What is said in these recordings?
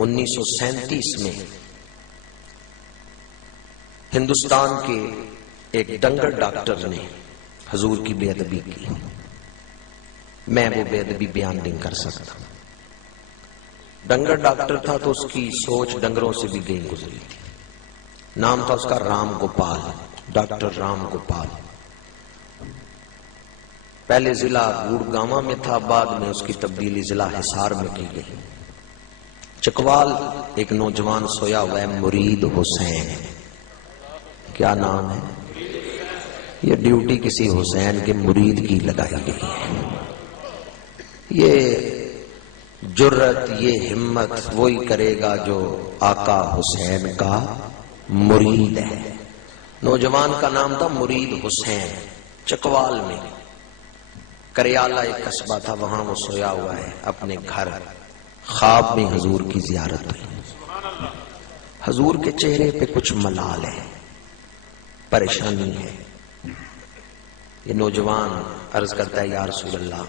1937 میں ہندوستان کے ایک ڈنگر ڈاکٹر نے حضور کی بے ادبی کی. میں وہ بے ادبی بیان نہیں کر سکتا. ڈنگر ڈاکٹر تھا تو اس کی سوچ ڈنگروں سے بھی گئی گزری تھی. نام تھا اس کا رام گوپال، ڈاکٹر رام گوپال. پہلے ضلع گڑگاواں میں تھا، بعد میں اس کی تبدیلی ضلع حصار میں کی گئی. چکوال ایک نوجوان سویا ہوا ہے، مرید حسین. کیا نام ہے؟ یہ ڈیوٹی کسی حسین کے مرید کی لگائی گئی ہے. یہ جرت، یہ ہمت وہی کرے گا جو آقا حسین کا مرید ہے. نوجوان کا نام تھا مرید حسین. چکوال میں کریالہ ایک قصبہ تھا، وہاں وہ سویا ہوا ہے اپنے گھر. خواب میں حضور کی زیارت ہوئی. حضور کے چہرے پہ کچھ ملال ہے، پریشانی ہے. یہ نوجوان عرض کرتا ہے، یا رسول اللہ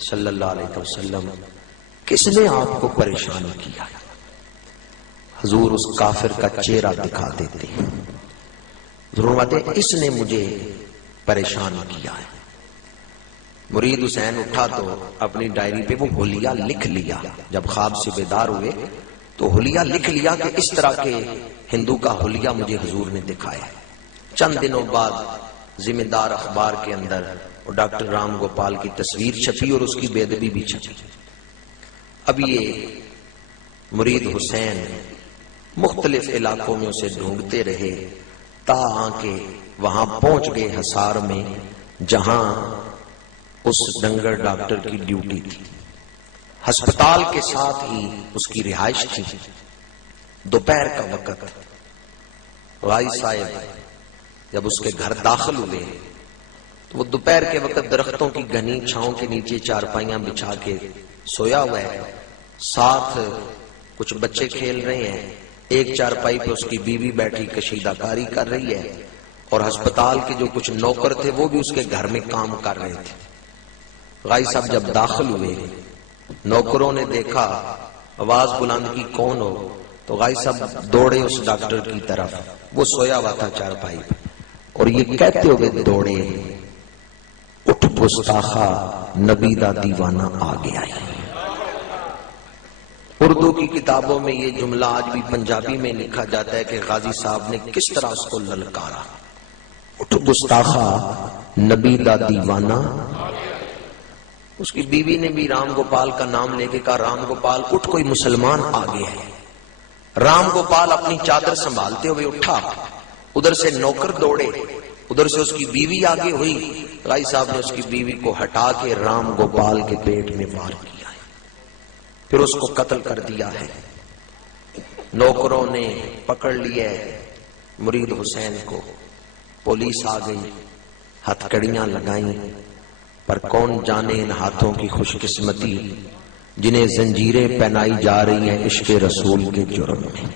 صلی اللہ علیہ وسلم، کس نے آپ کو پریشان کیا؟ حضور اس کافر کا چہرہ دکھا دیتے ہیں. ضرور بات ہے، اس نے مجھے پریشان کیا ہے. مرید حسین اٹھا تو اپنی ڈائری پہ وہ حلیہ لکھ لیا. جب خواب سے بیدار ہوئے تو حلیہ لکھ لیا کہ اس طرح کے ہندو کا حلیہ مجھے حضور نے دکھایا. چند دنوں بعد ذمہ دار اخبار کے اندر اور ڈاکٹر رام گوپال کی تصویر چھپی اور اس کی بے ادبی بھی چھپی. اب یہ مرید حسین مختلف علاقوں میں اسے ڈھونڈتے رہے تا کہ وہاں پہنچ گئے حصار میں، جہاں اس ڈنگر ڈاکٹر کی ڈیوٹی تھی. ہسپتال کے ساتھ ہی اس کی رہائش تھی. دوپہر کا وقت غائی صاحب جب اس کے گھر داخل ہوئے تو وہ دوپہر کے وقت درختوں کی گھنی چھاؤں کے نیچے چارپائیاں بچھا کے سویا ہوا ہے. ساتھ کچھ بچے کھیل رہے ہیں. ایک چارپائی پہ اس کی بیوی بیٹھی کشیدہ کاری کر رہی ہے، اور ہسپتال کے جو کچھ نوکر تھے وہ بھی اس کے گھر میں کام کر رہے تھے. غائی صاحب جب داخل ہوئے، نوکروں نے دیکھا، آواز بلند کی، کون ہو؟ تو غائی صاحب دوڑے اس ڈاکٹر کی طرف. وہ سویا ہوا تھا چارپائی پہ، اور یہ کہتے ہوئے دوڑے، اٹھ گستاخا، نبی دا دیوانہ آ گیا ہے. اردو کی کتابوں میں یہ جملہ آج بھی پنجابی میں لکھا جاتا ہے کہ غازی صاحب نے کس طرح اس کو للکارا. اٹھ گستاخا، نبی دا دیوانہ. اس کی بیوی نے بھی رام گوپال کا نام لے کے کہا، رام گوپال اٹھ، کوئی مسلمان آ گیا ہے. رام گوپال اپنی چادر سنبھالتے ہوئے اٹھا. ادھر سے نوکر دوڑے، ادھر سے اس کی بیوی آگے ہوئی. غائی صاحب نے اس کی بیوی کو ہٹا کے رام گوپال کے پیٹ میں وار کیا ہے، پھر اس کو قتل کر دیا ہے. نوکروں نے پکڑ لیا مرید حسین کو. پولیس آ گئی، ہتھ کڑیاں لگائیں، پر کون جانے ان ہاتھوں کی خوش قسمتی جنہیں زنجیریں پہنائی جا رہی ہیں عشق رسول کے جرم میں.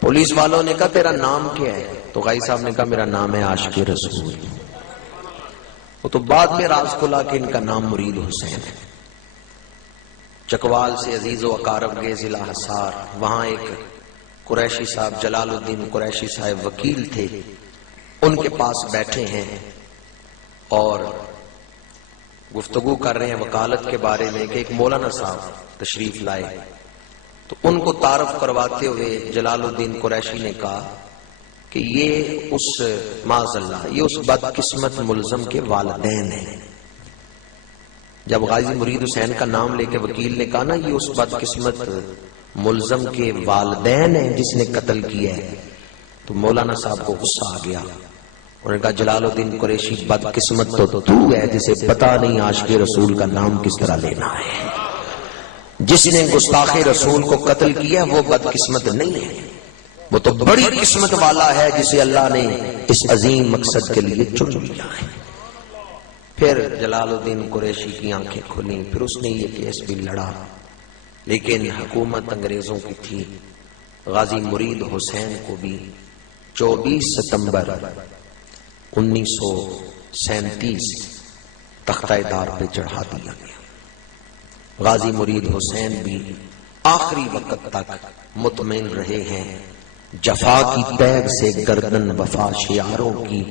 پولیس والوں نے کہا، تیرا نام کیا ہے؟ تو غائی صاحب نے کہا، میرا نام ہے عاشق رسول. وہ تو بعد میں راز کھلا کہ ان کا نام مرید حسین ہے. چکوال سے عزیز و اقارب گئے ضلع حصار. وہاں ایک قریشی صاحب، جلال الدین قریشی صاحب وکیل تھے، ان کے پاس بیٹھے ہیں اور گفتگو کر رہے ہیں وکالت کے بارے میں کہ ایک مولانا صاحب تشریف لائے. تو ان کو تعارف کرواتے ہوئے جلال الدین قریشی نے کہا کہ یہ اس معاذ اللہ یہ اس بدقسمت ملزم کے والدین ہیں. جب غازی مرید حسین کا نام لے کے وکیل نے کہا نا، یہ اس بدقسمت ملزم کے والدین ہیں جس نے قتل کیا ہے، تو مولانا صاحب کو غصہ آ گیا. انہوں نے کہا، جلال الدین قریشی بدقسمت تو ہے جسے پتا نہیں عاشق رسول کا نام کس طرح لینا ہے. جس نے گستاخ رسول کو قتل کیا وہ بدقسمت نہیں ہے، وہ تو بڑی قسمت والا ہے جسے اللہ نے اس عظیم مقصد کے لیے چن لیا ہے. پھر جلال الدین قریشی کی آنکھیں کھلیں. پھر اس نے یہ کیس بھی لڑا، لیکن حکومت انگریزوں کی تھی. غازی مرید حسین کو بھی 24 ستمبر 1937 تختہ دار پہ چڑھا دیا گیا. غازی مرید حسین بھی آخری وقت تک مطمئن رہے ہیں، جفا کی تیغ سے گردن وفا شیاروں کی،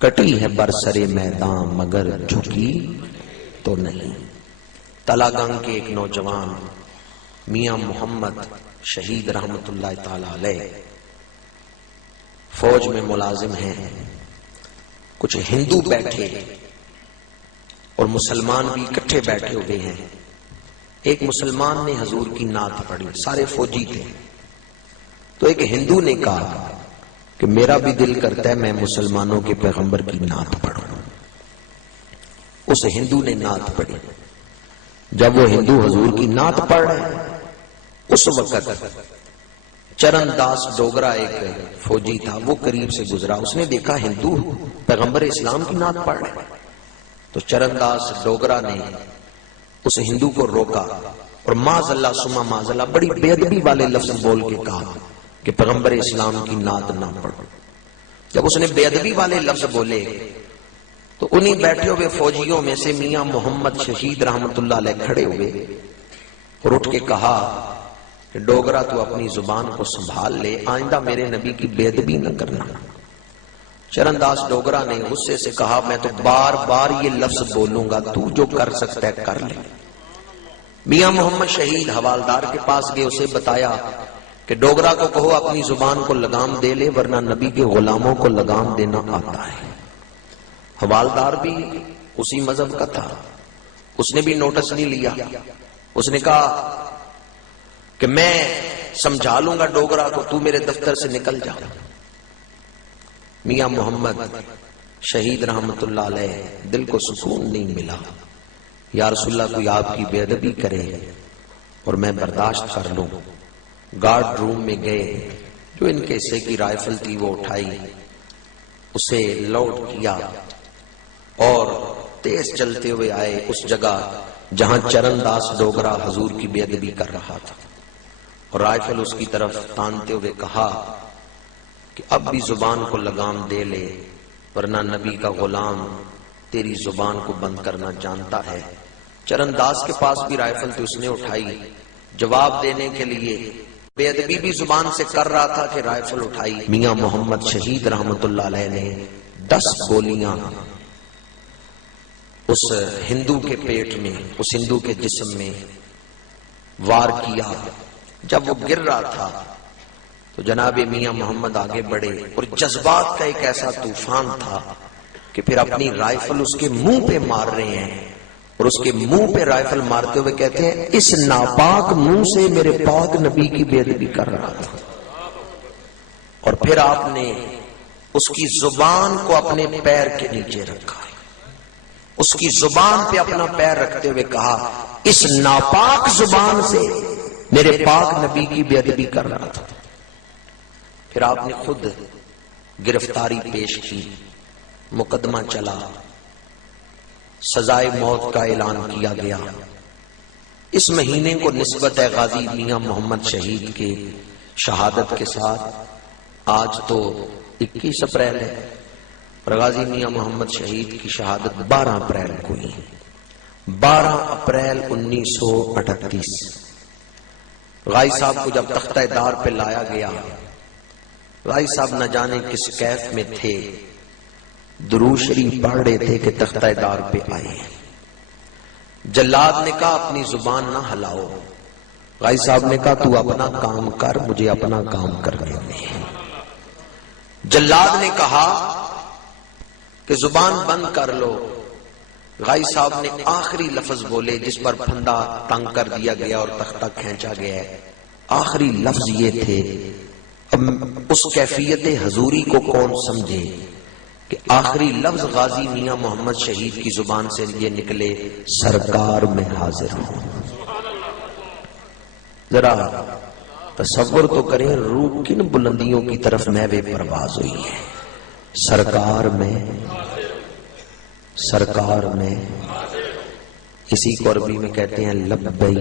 کٹی ہے برسرے میدان مگر جھکی تو نہیں۔ تلاگنگ کے ایک نوجوان میاں محمد شہید رحمت اللہ تعالی علیہ فوج میں ملازم ہیں۔ کچھ ہندو بیٹھے اور مسلمان بھی اکٹھے بیٹھے ہوئے ہیں۔ ایک مسلمان نے حضور کی نعت پڑھی، سارے فوجی تھے، تو ایک ہندو نے کہا کہ میرا بھی دل کرتا ہے میں مسلمانوں کے پیغمبر کی نعت پڑھوں۔ اس ہندو نے نعت پڑھی۔ جب وہ ہندو حضور کی نعت پڑھ رہے اس وقت چرن داس ڈوگرا ایک فوجی تھا، وہ قریب سے گزرا، اس نے دیکھا ہندو پیغمبر اسلام کی نعت پڑھ رہے، تو چرن داس ڈوگرا نے اس ہندو کو روکا اور معاذ اللہ ثم معاذ اللہ بڑی بے ادبی والے لفظ بول کے کہا کہ پیغمبر اسلام کی نعت نہ پڑھو۔ جب اس نے بے ادبی والے لفظ بولے تو انہی بیٹھے ہوئے فوجیوں میں سے میاں محمد شہید رحمت اللہ علیہ کھڑے ہوئے اور اٹھ کے کہا کہ ڈوگرا تو اپنی زبان کو سنبھال لے، آئندہ میرے نبی کی بے ادبی نہ کرنا۔ چرن داس ڈوگرا نے غصے سے کہا میں تو بار بار یہ لفظ بولوں گا، تو جو کر سکتا ہے کر لے۔ میاں محمد شہید حوالدار کے پاس گئے، اسے بتایا کہ ڈوگرا کو کہو اپنی زبان کو لگام دے لے، ورنہ نبی کے غلاموں کو لگام دینا آتا ہے۔ حوالدار بھی اسی مذہب کا تھا، اس نے بھی نوٹس نہیں لیا، اس نے کہا کہ میں سمجھا لوں گا ڈوگرا کو، تو میرے دفتر سے نکل جا۔ میاں محمد شہید رحمت اللہ علیہ دل کو سکون نہیں ملا، یا رسول اللہ کوئی آپ کی بے ادبی کرے اور میں برداشت کر لوں۔ گارڈ روم میں گئے، جو ان کے حصے کی رائفل تھی وہ اٹھائی، اسے لوڈ کیا اور تیز چلتے ہوئے آئے اس جگہ جہاں چرن داس ڈوگرا حضور کی بے ادبی کر رہا تھا، اور رائفل اس کی طرف تانتے ہوئے کہا کہ اب بھی زبان کو لگام دے لے، ورنہ نبی کا غلام تیری زبان کو بند کرنا جانتا ہے۔ چرن داس کے پاس بھی رائفل تھی، اس نے اٹھائی، جواب دینے کے لیے بے ادبی بھی زبان سے کر رہا تھا کہ رائفل اٹھائی۔ میاں محمد شہید رحمت اللہ علیہ نے 10 گولیاں اس ہندو کے پیٹ میں، اس ہندو کے جسم میں وار کیا۔ جب وہ گر رہا تھا تو جناب میاں محمد آگے بڑھے، اور جذبات کا ایک ایسا طوفان تھا کہ پھر اپنی رائفل اس کے منہ پہ مار رہے ہیں، اور اس کے منہ پہ رائفل مارتے ہوئے کہتے ہیں اس ناپاک منہ سے میرے پاک نبی کی بے ادبی کر رہا تھا۔ اور پھر آپ نے اس کی زبان کو اپنے پیر کے نیچے رکھا، اس کی زبان پہ اپنا پیر رکھتے ہوئے کہا اس ناپاک زبان سے میرے پاک نبی کی بے ادبی کر رہا تھا۔ پھر آپ نے خود گرفتاری پیش کی، مقدمہ چلا، سزائے موت کا اعلان کیا گیا۔ اس مہینے کو نسبت ہے غازی میاں محمد شہید کے شہادت کے ساتھ، آج تو 21 اپریل ہے، اور غازی میاں محمد شہید کی شہادت 12 اپریل کو ہوئی، 12 اپریل 1938۔ غازی صاحب کو جب تختہ دار پہ لایا گیا، غازی صاحب نہ جانے کس کیف میں تھے، درود شریف پڑھ رہے تھے کہ تختہ دار پہ آئے۔ جلاد نے کہا اپنی زبان نہ ہلاؤ، غازی صاحب نے کہا تو اپنا کام کر، مجھے اپنا کام کرنے دے۔ جلاد نے کہا کہ زبان بند کر لو، غازی صاحب نے آخری لفظ بولے جس پر پھندا تنگ کر دیا گیا اور تختہ کھینچا گیا ہے۔ آخری لفظ یہ تھے، اب اس کیفیت حضوری کو کون سمجھے کہ آخری لفظ غازی میاں محمد شہید کی زبان سے یہ نکلے سرکار میں حاضر ہوں۔ ذرا تصور تو کریں روح کن بلندیوں کی طرف محو پرواز ہوئی ہے۔ سرکار میں، اسی کو عربی میں کہتے ہیں لبیک